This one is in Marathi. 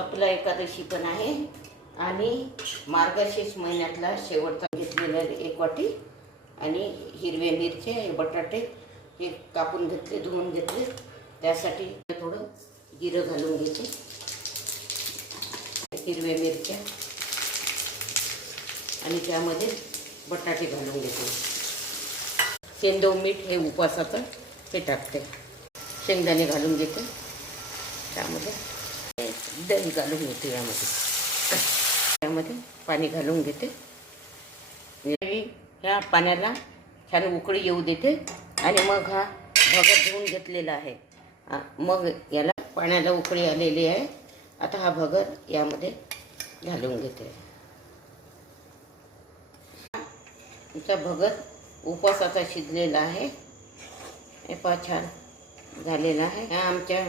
सप्ला एकादशी पण आहे आणि मार्गशीर्ष महिन्यातला शेवटचा घेतलेला 1 वाटी आणि हिरव्या मिरच्या, हे बटाटे हे कापून घेतले, धुवून घेतले. त्यासाठी थोडं जिरं घालून घ्यायचे, हिरव्या मिरच्या आणि त्यामध्ये बटाटे घालून घेते. सेंदव मीठ हे उपवासाचं हे टाकते. शेंगदाणे घालून घेते, त्यामध्ये दही घालून घेते, यामध्ये पाणी घालून घेते. ह्या पाण्याला छान उकळी येऊ देते आणि मग हा भगर धुवून घेतलेला आहे. मग याला पाण्याला उकळी आलेली आहे. आता हा भगर यामध्ये घालून घेते. आमचा भगर उपवासाचा शिजलेला आहे. हे पहा छान झालेला आहे. आमच्या